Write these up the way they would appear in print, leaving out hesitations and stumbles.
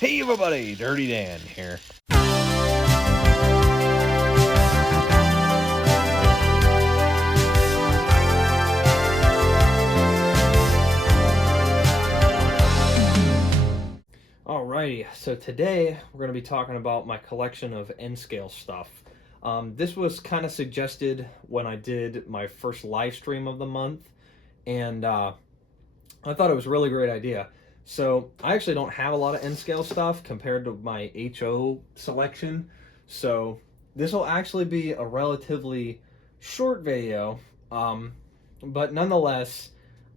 Hey everybody, Dirty Dan here. Alrighty, so today we're going to be talking about my collection of N-scale stuff. This was kind of suggested when I did my first live stream of the month, and I thought it was a really great idea. So I actually don't have a lot of N-scale stuff compared to my HO selection, so this will actually be a relatively short video, but nonetheless,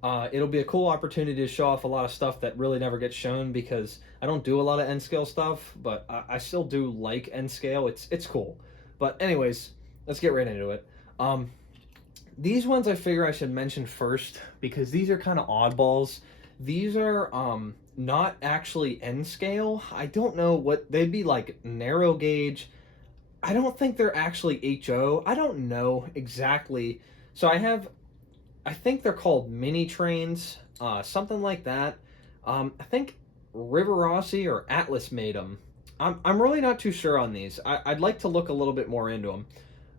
it'll be a cool opportunity to show off a lot of stuff that really never gets shown because I don't do a lot of N-scale stuff, but I still do like N-scale. It's cool. But anyways, let's get right into it. These ones I figure I should mention first because these are kind of oddballs. These are not actually N-scale. I don't know what they'd be, like narrow gauge. I don't think they're actually HO. I don't know exactly. So I think they're called mini trains, something like that. I think River Rossi or Atlas made them. I'm really not too sure on these. I'd like to look a little bit more into them.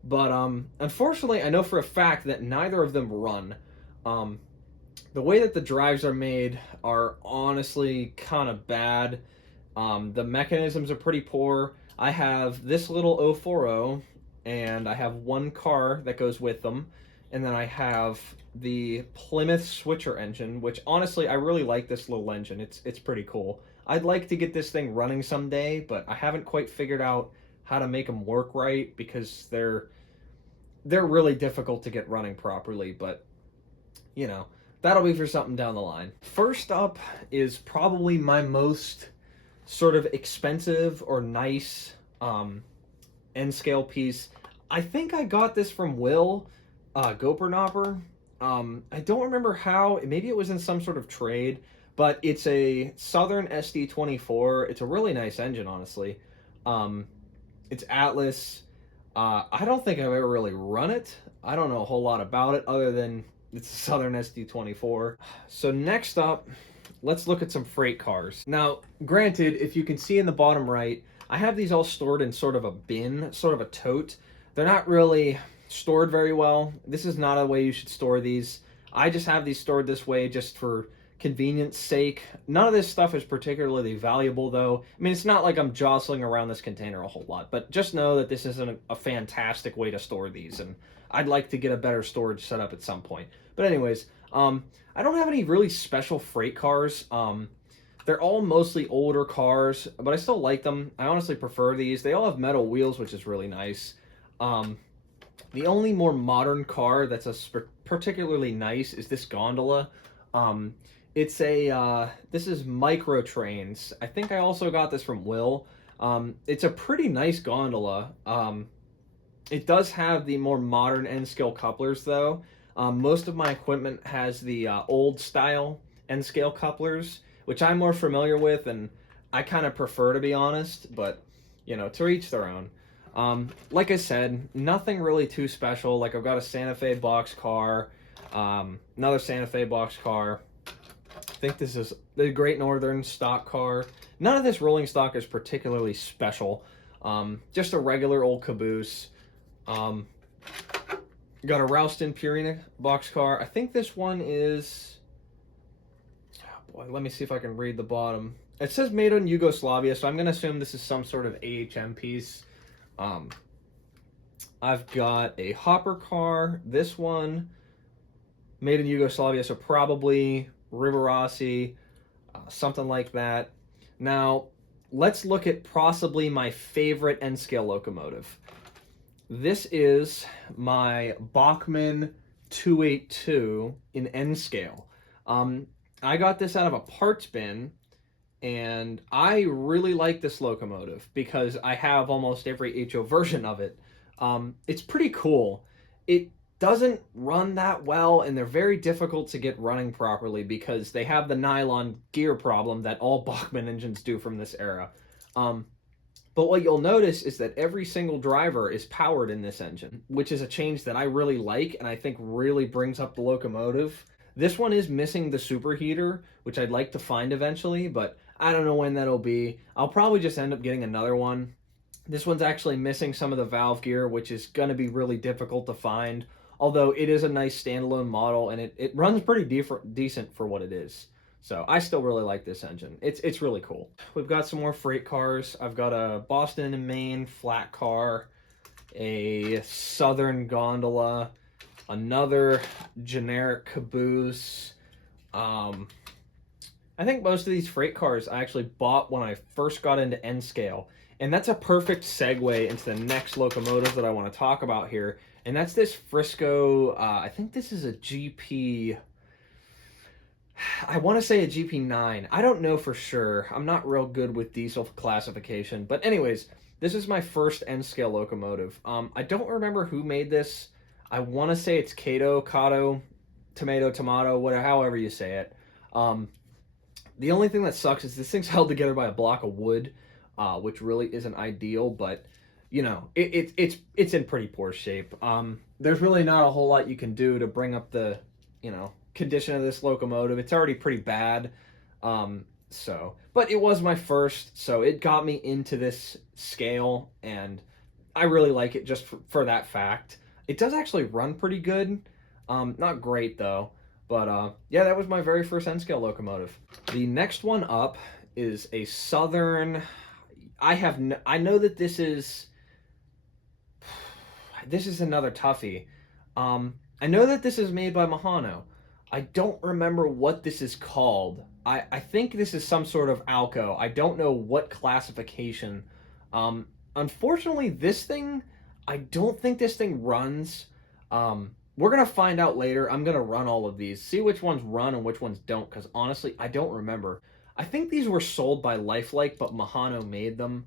But unfortunately, I know for a fact that neither of them run. The way that the drives are made are honestly kind of bad. The mechanisms are pretty poor. I have this little 040, and I have one car that goes with them. And then I have the Plymouth switcher engine, which honestly, I really like this little engine. It's pretty cool. I'd like to get this thing running someday, but I haven't quite figured out how to make them work right because they're really difficult to get running properly, but you know, that'll be for something down the line. First up is probably my most sort of expensive or nice N-scale piece. I think I got this from Will Gopernopper. I don't remember how. Maybe it was in some sort of trade, but it's a Southern SD24. It's a really nice engine, honestly. It's Atlas. I don't think I've ever really run it. I don't know a whole lot about it other than it's a Southern SD24. So next up, let's look at some freight cars. Now, granted, if you can see in the bottom right, I have these all stored in sort of a bin, sort of a tote. They're not really stored very well. This is not a way you should store these. I just have these stored this way just for convenience sake. None of this stuff is particularly valuable though. I mean, it's not like I'm jostling around this container a whole lot, but just know that this isn't a fantastic way to store these, and I'd like to get a better storage setup at some point. But anyways, I don't have any really special freight cars. They're all mostly older cars, but I still like them. I honestly prefer these. They all have metal wheels, which is really nice. The only more modern car that's particularly nice is this gondola. It's this is Micro Trains. I think I also got this from Will. It's a pretty nice gondola. It does have the more modern N-scale couplers though. Most of my equipment has the old style N-scale couplers, which I'm more familiar with and I kind of prefer, to be honest, but you know, to each their own. Like I said, nothing really too special. Like I've got a Santa Fe box car, another Santa Fe box car. I think this is the Great Northern stock car. None of this rolling stock is particularly special. Just a regular old caboose. Got a Ralston Purina box car. I think this one is... Oh boy, let me see if I can read the bottom. It says made in Yugoslavia, so I'm going to assume this is some sort of AHM piece. I've got a hopper car. This one, made in Yugoslavia, so probably River Rossi, something like that. Now, let's look at possibly my favorite N-scale locomotive. This is my Bachman 282 in N-scale. I got this out of a parts bin, and I really like this locomotive because I have almost every HO version of it. It's pretty cool. It doesn't run that well, and they're very difficult to get running properly because they have the nylon gear problem that all Bachman engines do from this era. But what you'll notice is that every single driver is powered in this engine, which is a change that I really like and I think really brings up the locomotive. This one is missing the superheater, which I'd like to find eventually, but I don't know when that'll be. I'll probably just end up getting another one. This one's actually missing some of the valve gear, which is going to be really difficult to find. Although it is a nice standalone model, and it runs pretty decent for what it is. So I still really like this engine. It's really cool. We've got some more freight cars. I've got a Boston and Maine flat car, a Southern gondola, another generic caboose. I think most of these freight cars I actually bought when I first got into N scale. And that's a perfect segue into the next locomotive that I want to talk about here. And that's this Frisco, I think this is a GP, I want to say a GP9. I don't know for sure. I'm not real good with diesel classification. But anyways, this is my first N-scale locomotive. I don't remember who made this. I want to say it's kado, tomato, whatever, however you say it. The only thing that sucks is this thing's held together by a block of wood, which really isn't ideal, but you know, it's in pretty poor shape. There's really not a whole lot you can do to bring up the, you know, condition of this locomotive. It's already pretty bad. But it was my first, so it got me into this scale, and I really like it just for that fact. It does actually run pretty good. Not great though, but yeah, that was my very first N-scale locomotive. The next one up is a Southern. I know that this is another toughie. I know that this is made by Mahano. I don't remember what this is called. I think this is some sort of Alco. I don't know what classification. Unfortunately, this thing, I don't think this thing runs. We're going to find out later. I'm going to run all of these, see which ones run and which ones don't, because honestly, I don't remember. I think these were sold by Lifelike, but Mahano made them.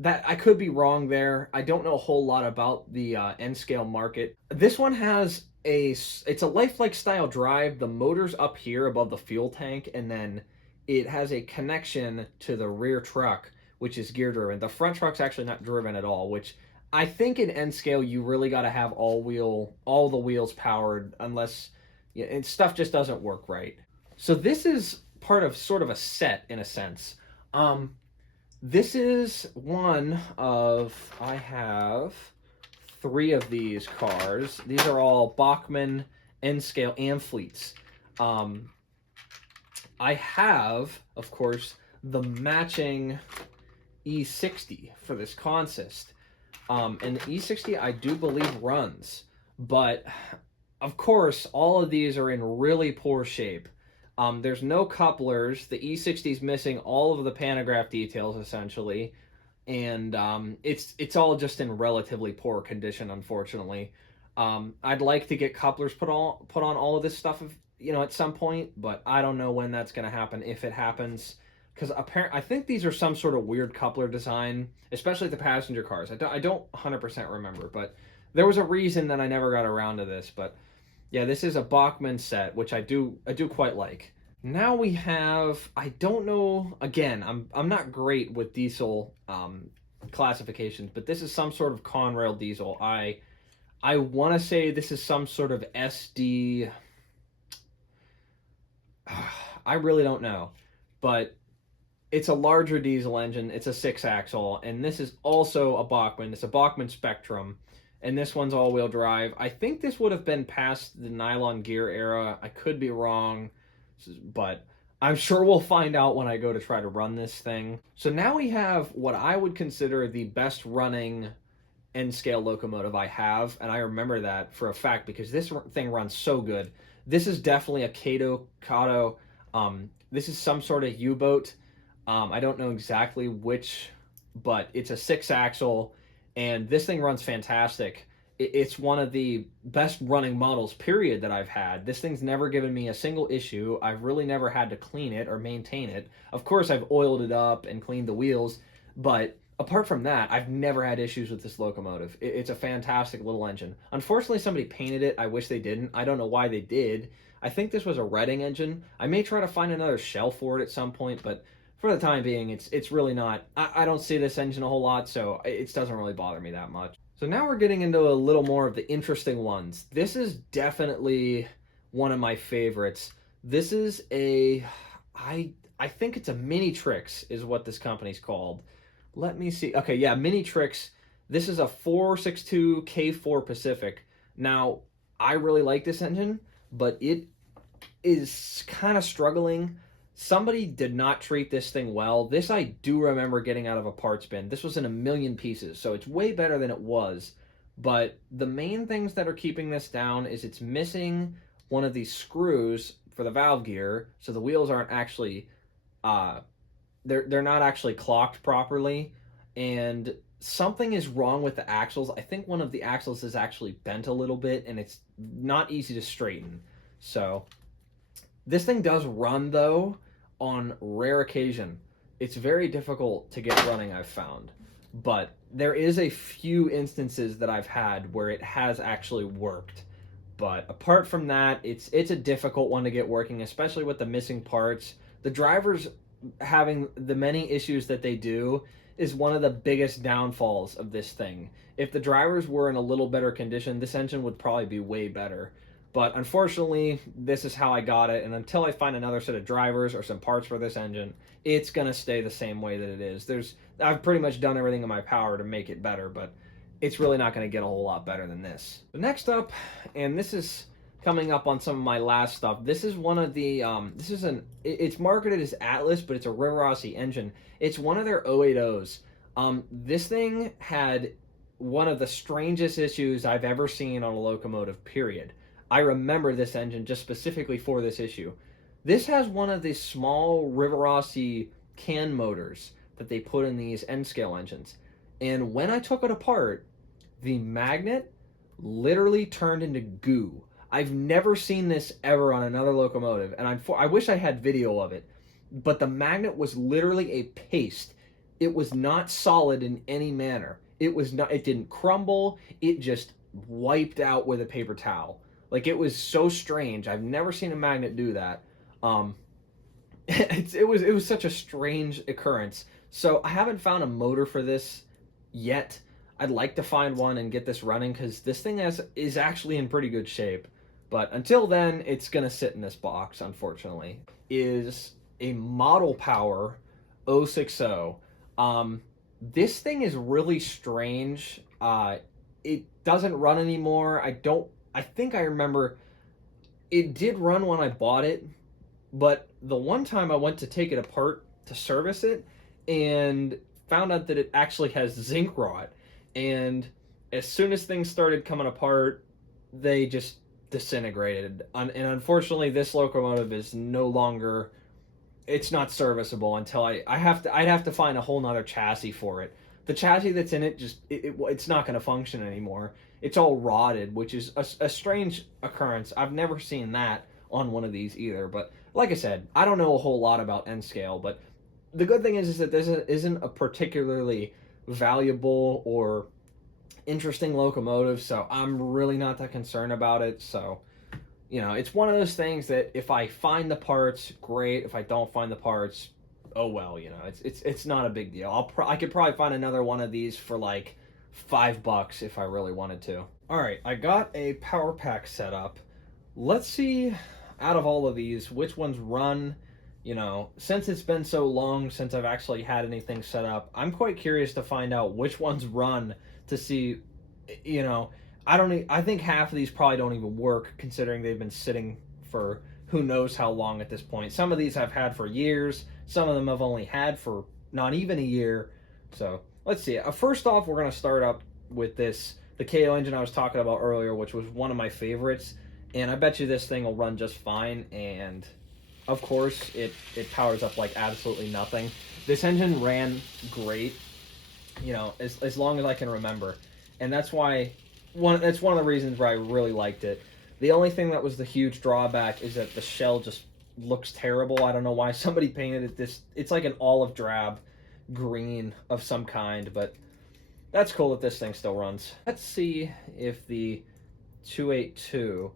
That I could be wrong there. I don't know a whole lot about the N-scale market. This one has it's a Lifelike style drive. The motor's up here above the fuel tank, and then it has a connection to the rear truck, which is gear driven. The front truck's actually not driven at all, which I think in N-scale you really got to have all the wheels powered, unless and stuff just doesn't work right. So this is part of sort of a set in a sense. This is one of, I have 3 of these cars. These are all Bachman N-scale amphitheats. I have, of course, the matching E60 for this consist. And the E60 I do believe runs, but of course all of these are in really poor shape. There's no couplers. The E60 is missing all of the pantograph details essentially, and it's all just in relatively poor condition, unfortunately. I'd like to get couplers put on all of this stuff, at some point, but I don't know when that's going to happen, if it happens, because I think these are some sort of weird coupler design, especially the passenger cars. I don't 100% remember, but there was a reason that I never got around to this, but. Yeah, this is a Bachman set, which I do quite like. Now we have, I don't know, again, I'm not great with diesel classifications, but this is some sort of Conrail diesel. I want to say this is some sort of SD. I really don't know, but it's a larger diesel engine. It's a 6-axle, and this is also a Bachman. It's a Bachman Spectrum. And this one's all-wheel drive. I think this would have been past the nylon gear era. I could be wrong, but I'm sure we'll find out when I go to try to run this thing. So now we have what I would consider the best running N-scale locomotive I have, and I remember that for a fact because this thing runs so good. This is definitely a kado. This is some sort of U-boat. I don't know exactly which, but it's a 6-axle. And this thing runs fantastic. It's one of the best running models, period, that I've had. This thing's never given me a single issue. I've really never had to clean it or maintain it. Of course, I've oiled it up and cleaned the wheels, but apart from that, I've never had issues with this locomotive. It's a fantastic little engine. Unfortunately, somebody painted it. I wish they didn't. I don't know why they did. I think this was a Redding engine. I may try to find another shell for it at some point, but for the time being, it's really not. I don't see this engine a whole lot, so it doesn't really bother me that much. So now we're getting into a little more of the interesting ones. This is definitely one of my favorites. This is a, I think it's a Mini Trix is what this company's called. Let me see. Okay, yeah, Mini Trix. This is a 462 K4 Pacific. Now, I really like this engine, but it is kind of struggling. Somebody did not treat this thing well. This I do remember getting out of a parts bin. This was in a million pieces, so it's way better than it was. But the main things that are keeping this down is it's missing one of these screws for the valve gear, so the wheels aren't actually uh, they're not actually clocked properly, and something is wrong with the axles. I think one of the axles is actually bent a little bit, and it's not easy to straighten. So this thing does run though on rare occasion. It's very difficult to get running, I've found. But there is a few instances that I've had where it has actually worked. But apart from that, it's a difficult one to get working, especially with the missing parts. The drivers having the many issues that they do is one of the biggest downfalls of this thing. If the drivers were in a little better condition, this engine would probably be way better. But unfortunately, this is how I got it, and until I find another set of drivers or some parts for this engine, it's going to stay the same way that it is. I've pretty much done everything in my power to make it better, but it's really not going to get a whole lot better than this. The next up, and this is coming up on some of my last stuff, this is one of the, it's marketed as Atlas, but it's a Rivarossi engine. It's one of their 080s. This thing had one of the strangest issues I've ever seen on a locomotive, period. I remember this engine just specifically for this issue. This has one of these small Rivarossi can motors that they put in these N-scale engines. And when I took it apart, the magnet literally turned into goo. I've never seen this ever on another locomotive, and I wish I had video of it. But the magnet was literally a paste. It was not solid in any manner. It didn't crumble. It just wiped out with a paper towel. Like, it was so strange. I've never seen a magnet do that. It was such a strange occurrence. So I haven't found a motor for this yet. I'd like to find one and get this running because this thing is actually in pretty good shape. But until then, it's going to sit in this box, unfortunately. Is a Model Power 060. This thing is really strange. It doesn't run anymore. I think I remember it did run when I bought it, but the one time I went to take it apart to service it and found out that it actually has zinc rot. And as soon as things started coming apart, they just disintegrated. And unfortunately, this locomotive is no longer, it's not serviceable until I'd have to find a whole nother chassis for it. The chassis that's in it it's not going to function anymore. It's all rotted, which is a strange occurrence. I've never seen that on one of these either. But like I said, I don't know a whole lot about N-scale, but the good thing is that this isn't a particularly valuable or interesting locomotive, so I'm really not that concerned about it. So, it's one of those things that if I find the parts, great. If I don't find the parts, oh well. It's not a big deal. I could probably find another one of these for like $5 if I really wanted to. All right, I got a power pack set up. Let's see, out of all of these, which ones run. Since it's been so long since I've actually had anything set up, I'm quite curious to find out which ones run to see, I think half of these probably don't even work considering they've been sitting for who knows how long at this point. Some of these I've had for years. Some of them I've only had for not even a year. So let's see. First off, we're going to start up with the kado engine I was talking about earlier, which was one of my favorites. And I bet you this thing will run just fine. And of course, it powers up like absolutely nothing. This engine ran great, as long as I can remember. And that's one of the reasons why I really liked it. The only thing that was the huge drawback is that the shell just looks terrible. I don't know why somebody painted it this. It's like an olive drab green of some kind, but that's cool that this thing still runs. Let's see if the 282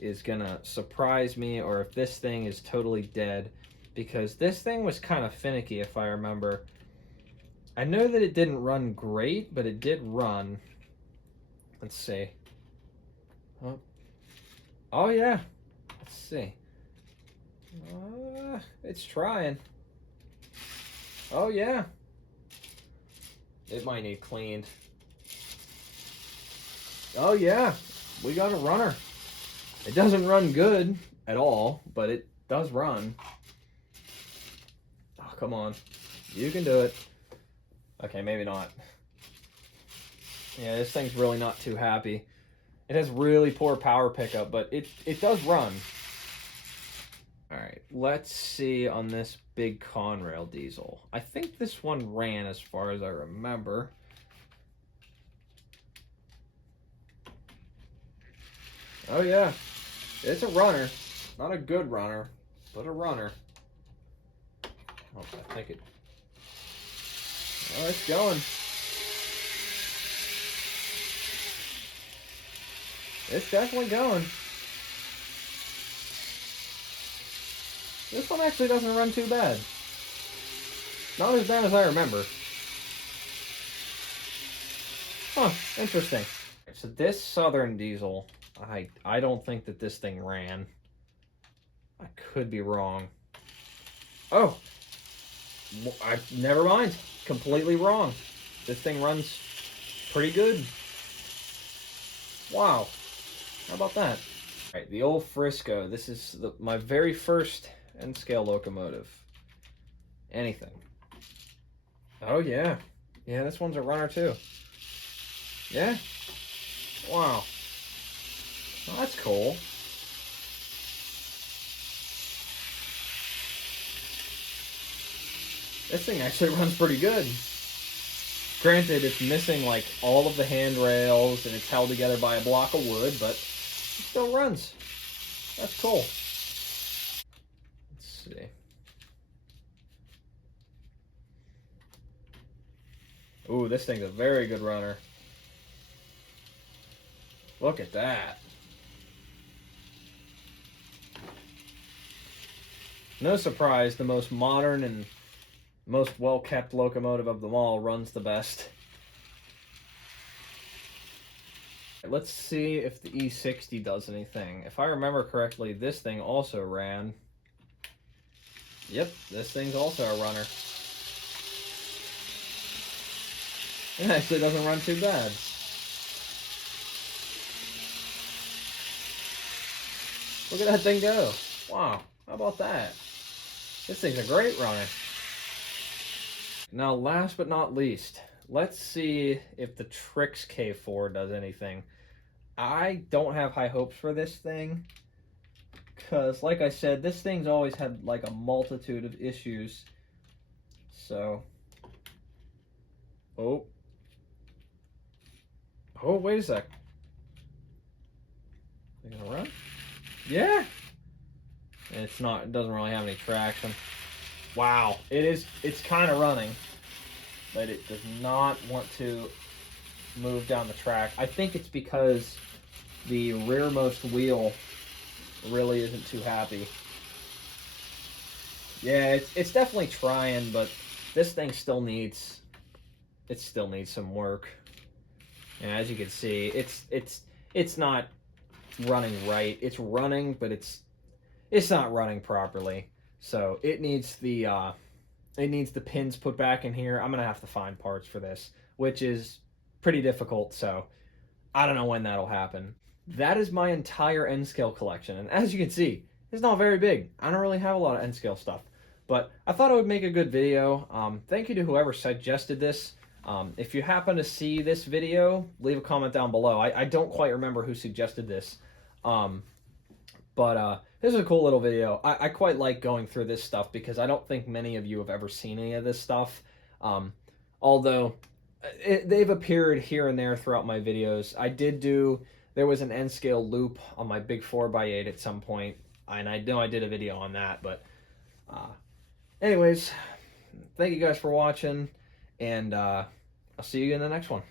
is gonna surprise me or if this thing is totally dead, because this thing was kind of finicky if I remember. I know that it didn't run great, but it did run. Let's see. Oh yeah. Let's see. It's trying. Oh, yeah. It might need cleaned. Oh, yeah. We got a runner. It doesn't run good at all, but it does run. Oh, come on. You can do it. Okay, maybe not. Yeah, this thing's really not too happy. It has really poor power pickup, but it does run. Alright, let's see on this big Conrail diesel. I think this one ran as far as I remember. Oh yeah, it's a runner. Not a good runner, but a runner. Oh, I think it... Oh, it's going. It's definitely going. This one actually doesn't run too bad. Not as bad as I remember. Huh, interesting. So this Southern diesel, I don't think that this thing ran. I could be wrong. Oh! Never mind. Completely wrong. This thing runs pretty good. Wow. How about that? All right, the old Frisco. This is my very first N-scale locomotive. Anything. Oh, yeah. Yeah, this one's a runner, too. Yeah. Wow. Well, that's cool. This thing actually runs pretty good. Granted, it's missing like all of the handrails and it's held together by a block of wood, but it still runs. That's cool. Let's see. Ooh, this thing's a very good runner. Look at that. No surprise, the most modern and most well-kept locomotive of them all runs the best. Let's see if the E60 does anything. If I remember correctly, this thing also ran. Yep, this thing's also a runner. It actually doesn't run too bad. Look at that thing go. Wow, how about that? This thing's a great runner. Now, last but not least, let's see if the Trix K4 does anything. I don't have high hopes for this thing, because, like I said, this thing's always had, like, a multitude of issues. So... Oh, wait a sec. Is it gonna run? Yeah! It's not, it doesn't really have any traction. Wow, it's kind of running, but it does not want to move down the track. I think it's because the rearmost wheel really isn't too happy. Yeah, it's definitely trying, but this thing still needs some work. And as you can see, it's not running right. It's running, but it's not running properly. So it needs the pins put back in here. I'm gonna have to find parts for this, which is pretty difficult. So I don't know when that'll happen. That is my entire N-scale collection, and as you can see, it's not very big. I don't really have a lot of N-scale stuff, but I thought it would make a good video. Thank you to whoever suggested this. If you happen to see this video, leave a comment down below. I don't quite remember who suggested this. But this is a cool little video. I quite like going through this stuff because I don't think many of you have ever seen any of this stuff. Although they've appeared here and there throughout my videos. There was an N-scale loop on my big 4x8 at some point, and I know I did a video on that. But anyways, thank you guys for watching, and I'll see you in the next one.